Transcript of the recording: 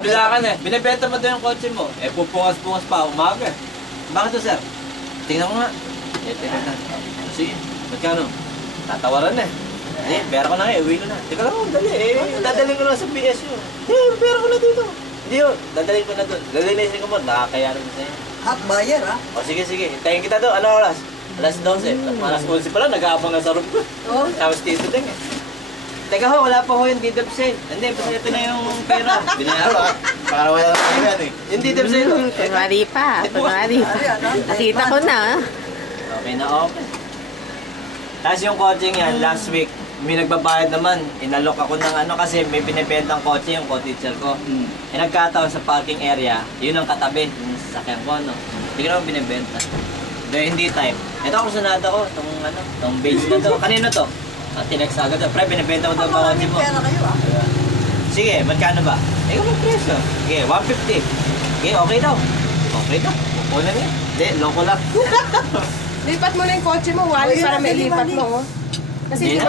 Bilakan eh. Binibenta mo daw yung kotse mo. Eh, pupungas-pungas pa umaga. Bakit to, sir? Tingnan ko nga. Eh, tingnan na. Sige, magkano? Tatawaran na eh. Eh, pera ko na nga eh. Uwi ko na. Teka lang, dali eh. Dadalhin ko na sa PSU. Eh, pera ko na dito. Hindi yun. Dadalhin ko na doon. Dadalhin ko mo. Nakakayaran na sa'yo. Half buyer, ha? O sige, sige. Hintayin kita doon. Ano oras? Alas 12. Alas 11 pala. Nag-aabang na sa room ko. Oo. Tapos dito din eh. Teka ho, wala pa ho yung deduct sale. Hindi, basta ito na yung pera. Binayaran. Para wala lang yan eh. Yung deduct sale. Kunwari pa, kunwari pa. Nakita ko na. Okay na okay. Tapos yung kotse yan, last week, may nagbabayad naman. Inalok ako ng ano kasi may binibentang kotse yung co-teacher ko. Eh nagkataon sa parking area, yun ang katabi, yung sasakyan ko, no? Hindi ko naman binibenta. Dahil hindi type. Ito ako sunada ko, itong beige na to. Kanino to? Tinex agad. Pre, binibenta mo daw ang kotse mo. Pera kayo, ha? Sige, magkano ba? Ikaw mag-presyo. Sige, 150. Sige, okay daw. Okay daw. Kukunin niya. Hindi, loko lang. Lipat mo na yung kotse mo, Wally, para may lipat mo. Oh. Kasi Hindi di na.